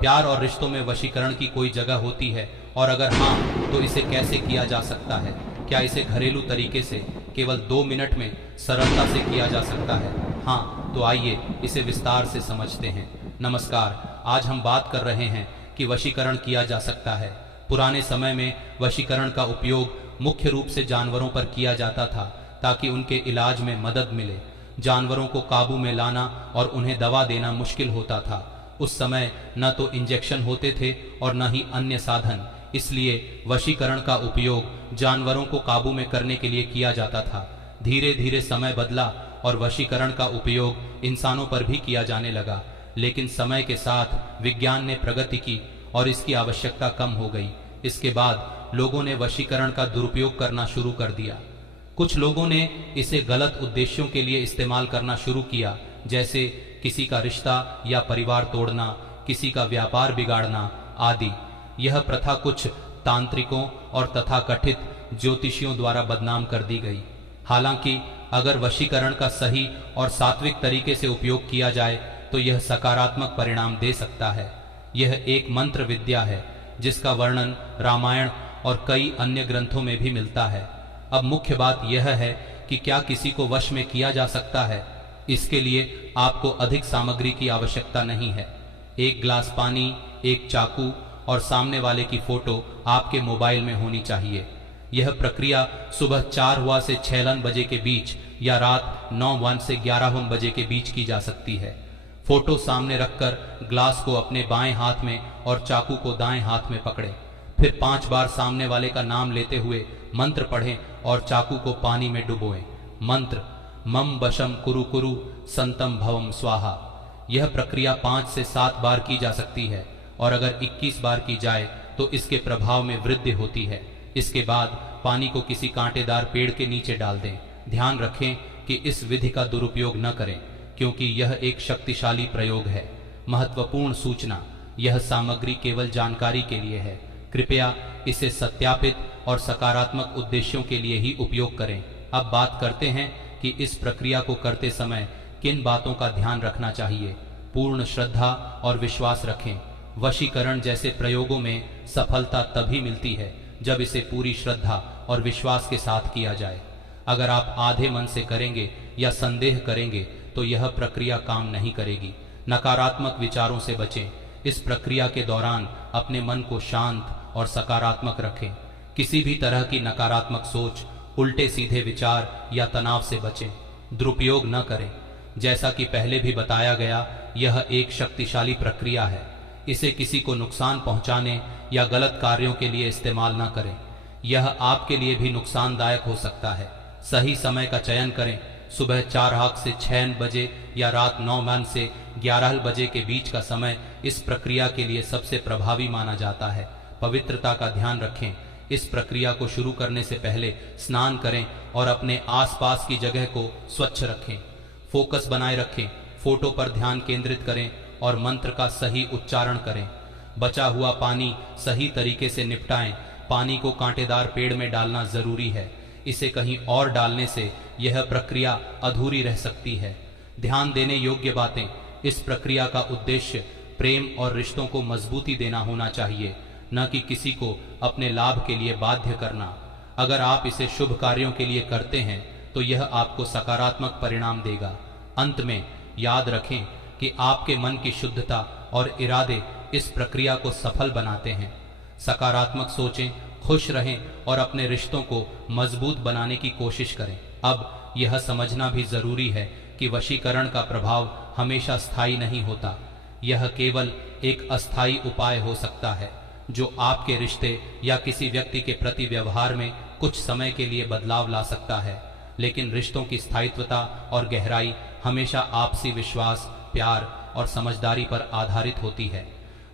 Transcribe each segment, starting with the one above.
प्यार और रिश्तों में वशीकरण की कोई जगह होती है, और अगर हाँ तो इसे कैसे किया जा सकता है? क्या इसे घरेलू तरीके से केवल 2 मिनट में सरलता से किया जा सकता है? हाँ, तो आइए इसे विस्तार से समझते हैं। नमस्कार, आज हम बात कर रहे हैं कि वशीकरण किया जा सकता है। पुराने समय में वशीकरण का उपयोग मुख्य रूप से जानवरों पर किया जाता था ताकि उनके इलाज में मदद मिले। जानवरों को काबू में लाना और उन्हें दवा देना मुश्किल होता था। उस समय न तो इंजेक्शन होते थे और न ही अन्य साधन, इसलिए वशीकरण का उपयोग जानवरों को काबू में करने के लिए किया जाता था। धीरे धीरे समय बदला और वशीकरण का उपयोग इंसानों पर भी किया जाने लगा, लेकिन समय के साथ विज्ञान ने प्रगति की और इसकी आवश्यकता कम हो गई। इसके बाद लोगों ने वशीकरण का दुरुपयोग करना शुरू कर दिया। कुछ लोगों ने इसे गलत उद्देश्यों के लिए इस्तेमाल करना शुरू किया, जैसे किसी का रिश्ता या परिवार तोड़ना, किसी का व्यापार बिगाड़ना आदि। यह प्रथा कुछ तांत्रिकों और तथाकथित ज्योतिषियों द्वारा बदनाम कर दी गई। हालांकि अगर वशीकरण का सही और सात्विक तरीके से उपयोग किया जाए तो यह सकारात्मक परिणाम दे सकता है। यह एक मंत्र विद्या है जिसका वर्णन रामायण और कई अन्य ग्रंथों में भी मिलता है। अब मुख्य बात यह है कि क्या किसी को वश में किया जा सकता है? इसके लिए आपको अधिक सामग्री की आवश्यकता नहीं है। एक गिलास पानी, एक चाकू और सामने वाले की फोटो आपके मोबाइल में होनी चाहिए। यह प्रक्रिया सुबह 4 से 6 बजे के बीच या रात 9 से 11 बजे के बीच की जा सकती है। फोटो सामने रखकर ग्लास को अपने बाएं हाथ में और चाकू को दाएं हाथ में पकड़ें। फिर 5 बार सामने वाले का नाम लेते हुए मंत्र पढ़ें और चाकू को पानी में डुबोएं। मंत्र मम बशम कुरु कुरु संतम भवम स्वाहा। यह प्रक्रिया 5 से 7 बार की जा सकती है और अगर 21 बार की जाए तो इसके प्रभाव में वृद्धि होती है। इसके बाद पानी को किसी कांटेदार पेड़ के नीचे डाल दें। ध्यान रखें कि इस विधि का दुरुपयोग न करें, क्योंकि यह एक शक्तिशाली प्रयोग है। महत्वपूर्ण सूचना, यह सामग्री केवल जानकारी के लिए है। कृपया इसे सत्यापित और सकारात्मक उद्देश्यों के लिए ही उपयोग करें। अब बात करते हैं कि इस प्रक्रिया को करते समय किन बातों का ध्यान रखना चाहिए। पूर्ण श्रद्धा और विश्वास रखें। वशीकरण जैसे प्रयोगों में सफलता तभी मिलती है जब इसे पूरी श्रद्धा और विश्वास के साथ किया जाए। अगर आप आधे मन से करेंगे या संदेह करेंगे तो यह प्रक्रिया काम नहीं करेगी। नकारात्मक विचारों से बचें। इस प्रक्रिया के दौरान अपने मन को शांत और सकारात्मक रखें। किसी भी तरह की नकारात्मक सोच, उल्टे सीधे विचार या तनाव से बचें। दुरुपयोग न करें। जैसा कि पहले भी बताया गया, यह एक शक्तिशाली प्रक्रिया है। इसे किसी को नुकसान पहुंचाने या गलत कार्यों के लिए इस्तेमाल न करें। यह आपके लिए भी नुकसानदायक हो सकता है। सही समय का चयन करें। सुबह 4 से 6 बजे या रात 9 से 11 बजे के बीच का समय इस प्रक्रिया के लिए सबसे प्रभावी माना जाता है। पवित्रता का ध्यान रखें। इस प्रक्रिया को शुरू करने से पहले स्नान करें और अपने आसपास की जगह को स्वच्छ रखें। फोकस बनाए रखें। फोटो पर ध्यान केंद्रित करें और मंत्र का सही उच्चारण करें। बचा हुआ पानी सही तरीके से निपटाएं। पानी को कांटेदार पेड़ में डालना जरूरी है। इसे कहीं और डालने से यह प्रक्रिया अधूरी रह सकती है। ध्यान देने योग्य बातें, इस प्रक्रिया का उद्देश्य प्रेम और रिश्तों को मजबूती देना होना चाहिए, न कि किसी को अपने लाभ के लिए बाध्य करना। अगर आप इसे शुभ कार्यों के लिए करते हैं तो यह आपको सकारात्मक परिणाम देगा। अंत में याद रखें कि आपके मन की शुद्धता और इरादे इस प्रक्रिया को सफल बनाते हैं। सकारात्मक सोचें, खुश रहें और अपने रिश्तों को मजबूत बनाने की कोशिश करें। अब यह समझना भी जरूरी है कि वशीकरण का प्रभाव हमेशा स्थायी नहीं होता। यह केवल एक अस्थायी उपाय हो सकता है जो आपके रिश्ते या किसी व्यक्ति के प्रति व्यवहार में कुछ समय के लिए बदलाव ला सकता है, लेकिन रिश्तों की स्थायित्वता और गहराई हमेशा आपसी विश्वास, प्यार और समझदारी पर आधारित होती है।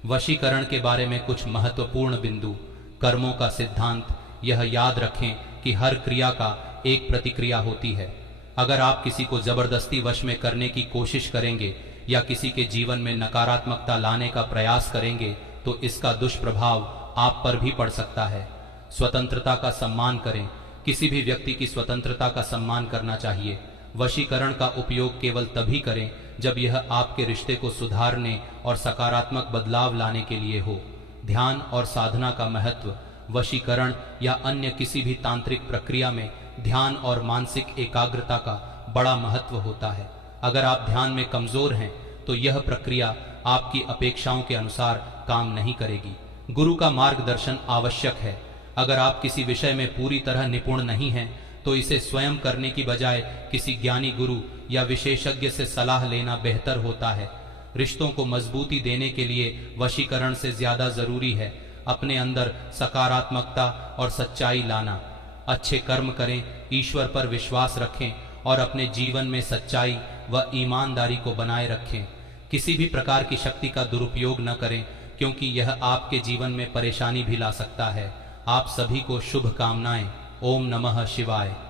वशीकरण के बारे में कुछ महत्वपूर्ण बिंदु। कर्मों का सिद्धांत, यह याद रखें कि हर क्रिया का एक प्रतिक्रिया होती है। अगर आप किसी को जबरदस्ती वश में करने की कोशिश करेंगे या किसी के जीवन में नकारात्मकता लाने का प्रयास करेंगे तो इसका दुष्प्रभाव आप पर भी पड़ सकता है। स्वतंत्रता का सम्मान करें। किसी भी व्यक्ति की स्वतंत्रता का सम्मान करना चाहिए। वशीकरण का उपयोग केवल तभी करें जब यह आपके रिश्ते को सुधारने और सकारात्मक बदलाव लाने के लिए हो। ध्यान और साधना का महत्व। वशीकरण या अन्य किसी भी तांत्रिक प्रक्रिया में ध्यान और मानसिक एकाग्रता का बड़ा महत्व होता है। अगर आप ध्यान में कमजोर हैं तो यह प्रक्रिया आपकी अपेक्षाओं के अनुसार काम नहीं करेगी। गुरु का मार्गदर्शन आवश्यक है। अगर आप किसी विषय में पूरी तरह निपुण नहीं हैं तो इसे स्वयं करने की बजाय किसी ज्ञानी गुरु या विशेषज्ञ से सलाह लेना बेहतर होता है। रिश्तों को मजबूती देने के लिए वशीकरण से ज्यादा जरूरी है अपने अंदर सकारात्मकता और सच्चाई लाना। अच्छे कर्म करें, ईश्वर पर विश्वास रखें और अपने जीवन में सच्चाई व ईमानदारी को बनाए रखें। किसी भी प्रकार की शक्ति का दुरुपयोग न करें, क्योंकि यह आपके जीवन में परेशानी भी ला सकता है। आप सभी को शुभकामनाएं। ओम नमः शिवाय।